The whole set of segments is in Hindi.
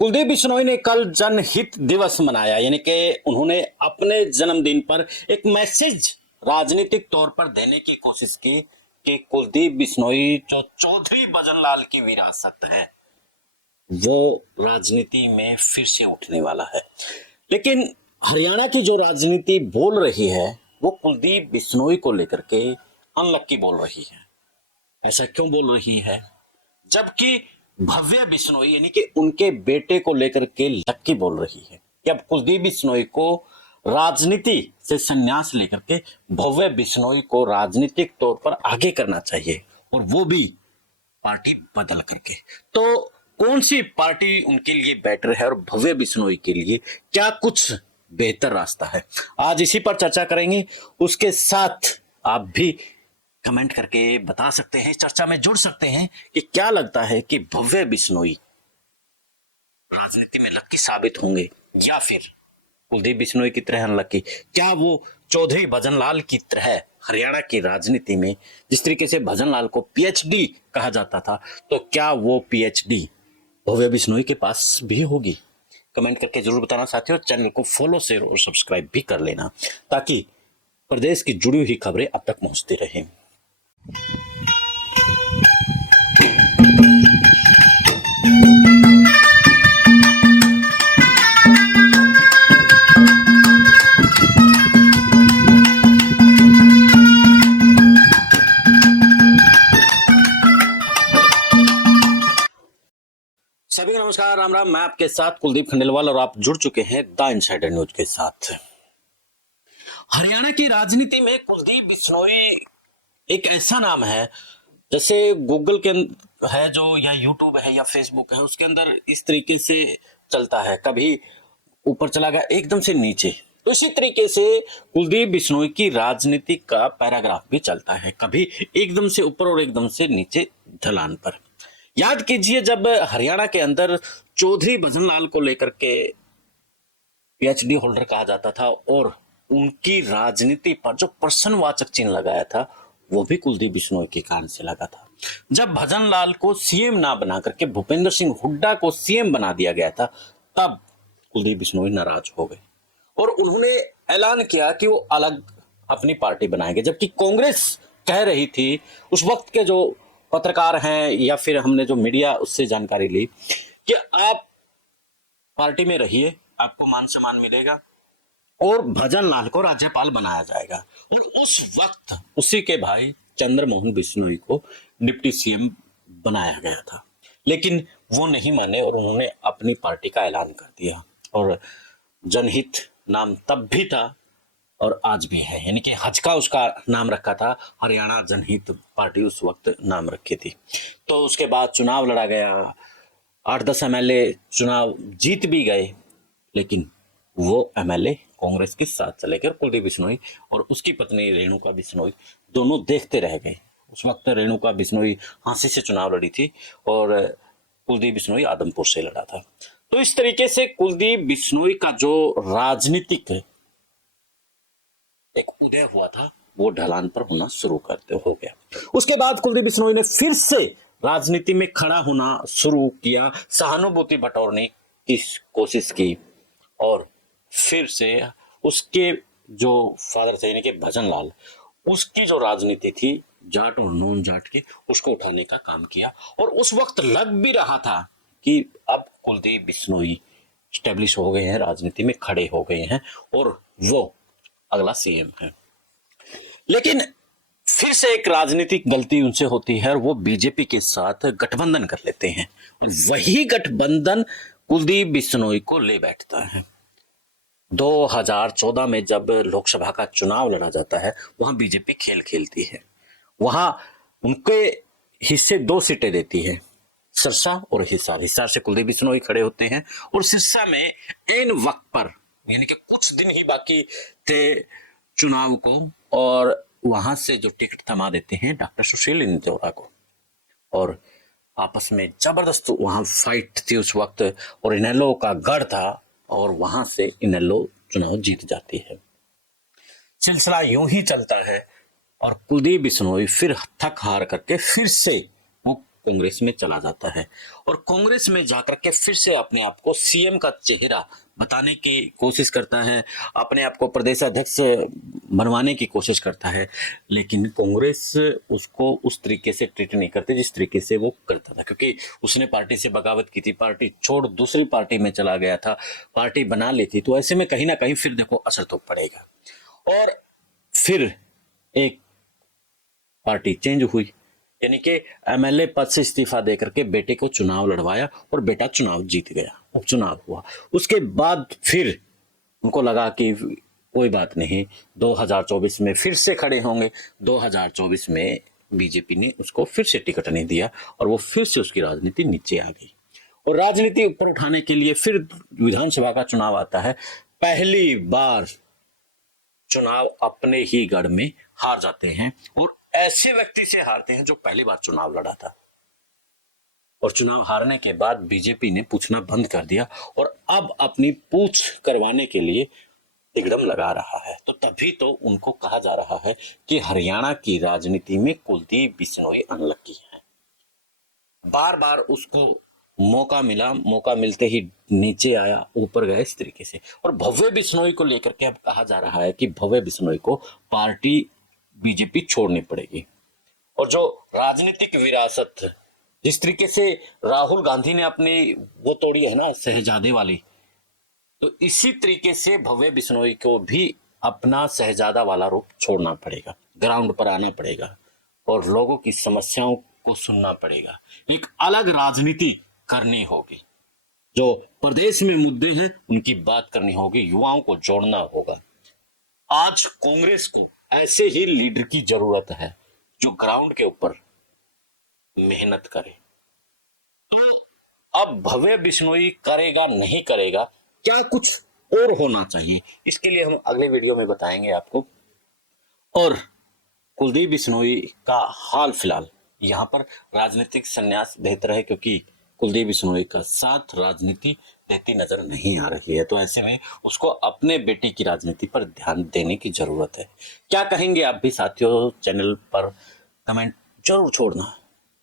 कुलदीप बिश्नोई ने कल जनहित दिवस मनाया, यानी कि उन्होंने अपने जन्मदिन पर एक मैसेज राजनीतिक तौर पर देने की कोशिश की कि कुलदीप बिश्नोई जो चौधरी भजनलाल की विरासत है वो राजनीति में फिर से उठने वाला है। लेकिन हरियाणा की जो राजनीति बोल रही है वो कुलदीप बिश्नोई को लेकर के अनलक्की बोल रही है। ऐसा क्यों बोल रही है? जबकि भव्य बिश्नोई यानी कि उनके बेटे को लेकर के लक्की बोल रही है कि अब कुलदीप बिश्नोई को राजनीति से संन्यास लेकर के भव्य बिश्नोई को राजनीतिक तौर पर आगे करना चाहिए, और वो भी पार्टी बदल करके। तो कौन सी पार्टी उनके लिए बेटर है और भव्य बिश्नोई के लिए क्या कुछ बेहतर रास्ता है, आज इसी पर चर्चा करेंगे। उसके साथ आप भी कमेंट करके बता सकते हैं, चर्चा में जुड़ सकते हैं कि क्या लगता है कि भव्य बिश्नोई राजनीति में लक्की साबित होंगे या फिर कुलदीप बिश्नोई की तरह अनलक्की। क्या वो चौधरी भजनलाल की तरह हरियाणा की राजनीति में जिस तरीके से भजनलाल को पीएचडी कहा जाता था, तो क्या वो पीएचडी भव्य बिश्नोई के पास भी होगी? कमेंट करके जरूर बताना साथियों। चैनल को फॉलो, शेयर और सब्सक्राइब भी कर लेना ताकि प्रदेश की जुड़ी हुई खबरें अब तक पहुंचती रहें। सभी को नमस्कार, राम राम। मैं आपके साथ कुलदीप खंडेलवाल और आप जुड़ चुके हैं द इनसाइडर न्यूज के साथ। हरियाणा की राजनीति में कुलदीप बिश्नोई एक ऐसा नाम है, जैसे गूगल के है जो, या यूट्यूब है या फेसबुक है, उसके अंदर इस तरीके से चलता है, कभी ऊपर चला गया एकदम से नीचे। तो इसी तरीके से कुलदीप बिश्नोई की राजनीति का पैराग्राफ भी चलता है, कभी एकदम से ऊपर और एकदम से नीचे ढलान पर। याद कीजिए, जब हरियाणा के अंदर चौधरी भजनलाल को लेकर के पीएचडी होल्डर कहा जाता था और उनकी राजनीति पर जो प्रश्नवाचक चिन्ह लगाया था वो भी कुलदीप बिश्नोई के कारण से लगा था। जब भजनलाल को सीएम ना बना करके भूपेंद्र सिंह हुड्डा को सीएम बना दिया गया था, तब कुलदीप बिश्नोई नाराज हो गए और उन्होंने ऐलान किया कि वो अलग अपनी पार्टी बनाएंगे। जबकि कांग्रेस कह रही थी, उस वक्त के जो पत्रकार हैं या फिर हमने जो मीडिया उससे जानकारी ली, कि आप पार्टी में रहिए, आपको मान सम्मान मिलेगा और भजनलाल को राज्यपाल बनाया जाएगा। और उस वक्त उसी के भाई चंद्रमोहन बिश्नोई को डिप्टी सीएम बनाया गया था, लेकिन वो नहीं माने और उन्होंने अपनी पार्टी का ऐलान कर दिया। और जनहित नाम तब भी था और आज भी है, यानी कि हजका उसका नाम रखा था, हरियाणा जनहित पार्टी उस वक्त नाम रखी थी। तो उसके बाद चुनाव लड़ा गया, 8-10 एमएलए चुनाव जीत भी गए, लेकिन वो एमएलए कांग्रेस के साथ चले गए। कुलदीप बिश्नोई और उसकी पत्नी रेणुका बिश्नोई दोनों देखते रह गए। उस वक्त रेणुका बिश्नोई झांसी से चुनाव लड़ी थी और कुलदीप बिश्नोई आदमपुर से लड़ा था। तो इस तरीके से कुलदीप बिश्नोई का जो राजनीतिक एक उदय हुआ था वो ढलान पर होना शुरू करते हो गया। उसके बाद कुलदीप बिश्नोई ने फिर से राजनीति में खड़ा होना शुरू किया, सहानुभूति बटोरने की कोशिश की और फिर से उसके जो फादर थे यानी कि भजनलाल, उसकी जो राजनीति थी जाट और नॉन जाट की, उसको उठाने का काम किया। और उस वक्त लग भी रहा था कि अब कुलदीप बिश्नोई स्टेब्लिश हो गए हैं, राजनीति में खड़े हो गए हैं और वो अगला सीएम है। लेकिन फिर से एक राजनीतिक गलती उनसे होती है और वो बीजेपी के साथ गठबंधन कर लेते हैं और वही गठबंधन कुलदीप बिश्नोई को ले बैठता है। 2014 में जब लोकसभा का चुनाव लड़ा जाता है, वहां बीजेपी खेल खेलती है, वहां उनके हिस्से 2 सीटें देती है, सिरसा और हिसार। हिसार से कुलदीप बिश्नोई खड़े होते हैं और सिरसा में एन वक्त पर, यानी कि कुछ दिन ही बाकी थे चुनाव को, और वहां से जो टिकट थमा देते हैं डॉक्टर सुशील इंदौरा को। और आपस में जबरदस्त वहां फाइट थी उस वक्त और इनेलो का गढ़ था और वहां से इनेलो चुनाव जीत जाती है। सिलसिला यूं ही चलता है और कुलदीप बिश्नोई फिर थक हार करके फिर से वो कांग्रेस में चला जाता है और कांग्रेस में जाकर के फिर से अपने आप को सीएम का चेहरा बताने की कोशिश करता है, अपने आप को प्रदेश अध्यक्ष बनवाने की कोशिश करता है। लेकिन कांग्रेस उसको उस तरीके से ट्रीट नहीं करती जिस तरीके से वो करता था, क्योंकि उसने पार्टी से बगावत की थी, पार्टी छोड़ दूसरी पार्टी में चला गया था, पार्टी बना ली थी। तो ऐसे में कहीं ना कहीं फिर देखो असर तो पड़ेगा। और फिर एक पार्टी चेंज हुई, यानी कि एमएलए पद से इस्तीफा देकर के बेटे को चुनाव लड़वाया और बेटा चुनाव जीत गया, उपचुनाव हुआ। उसके बाद फिर उनको लगा कि कोई बात नहीं, 2024 में फिर से खड़े होंगे। 2024 में बीजेपी ने उसको फिर से टिकट नहीं दिया और वो फिर से उसकी राजनीति नीचे आ गई। और राजनीति ऊपर उठाने के लिए फिर विधानसभा का चुनाव आता है। पहली बार चुनाव अपने ही गढ़ में हार जाते हैं और ऐसे व्यक्ति से हारते हैं जो पहली बार चुनाव लड़ा था। और चुनाव हारने के बाद बीजेपी ने पूछना बंद कर दिया और अब अपनी पूछ करवाने के लिए तिगड़म लगा रहा है। तो तभी तो उनको कहा जा रहा है कि हरियाणा की राजनीति में कुलदीप बिश्नोई अनलकी है। बार बार उसको मौका मिला, मौका मिलते ही नीचे आया, ऊपर गया इस तरीके से। और भव्य बिश्नोई को लेकर के अब कहा जा रहा है कि भव्य बिश्नोई को पार्टी बीजेपी छोड़नी पड़ेगी। और जो राजनीतिक विरासत जिस तरीके से राहुल गांधी ने अपनी वो तोड़ी है ना, शहजादे वाली, तो इसी तरीके से भव्य बिश्नोई को भी अपना शहजादा वाला रूप छोड़ना पड़ेगा, ग्राउंड पर आना पड़ेगा और लोगों की समस्याओं को सुनना पड़ेगा। एक अलग राजनीति करनी होगी, जो प्रदेश में मुद्दे हैं उनकी बात करनी होगी, युवाओं को जोड़ना होगा। आज कांग्रेस को ऐसे ही लीडर की जरूरत है जो ग्राउंड के ऊपर मेहनत करे। तो अब भव्य बिश्नोई करेगा नहीं करेगा, क्या कुछ और होना चाहिए, इसके लिए हम अगले वीडियो में बताएंगे आपको। और कुलदीप बिश्नोई का हाल फिलहाल यहाँ पर राजनीतिक संन्यास बेहतर है, क्योंकि कुलदीप बिश्नोई का साथ राजनीति देती नजर नहीं आ रही है। तो ऐसे में उसको अपने बेटी की राजनीति पर ध्यान देने की जरूरत है। क्या कहेंगे आप भी साथियों? चैनल पर कमेंट जरूर छोड़ना,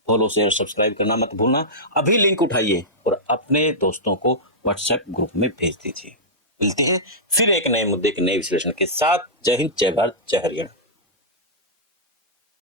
फॉलो शेयर सब्सक्राइब करना मत भूलना। अभी लिंक उठाइए और अपने दोस्तों को व्हाट्सएप ग्रुप में भेज दीजिए। मिलते हैं फिर एक नए मुद्दे के नए विश्लेषण के साथ। जय हिंद, जय भारत, जय हरियाणा।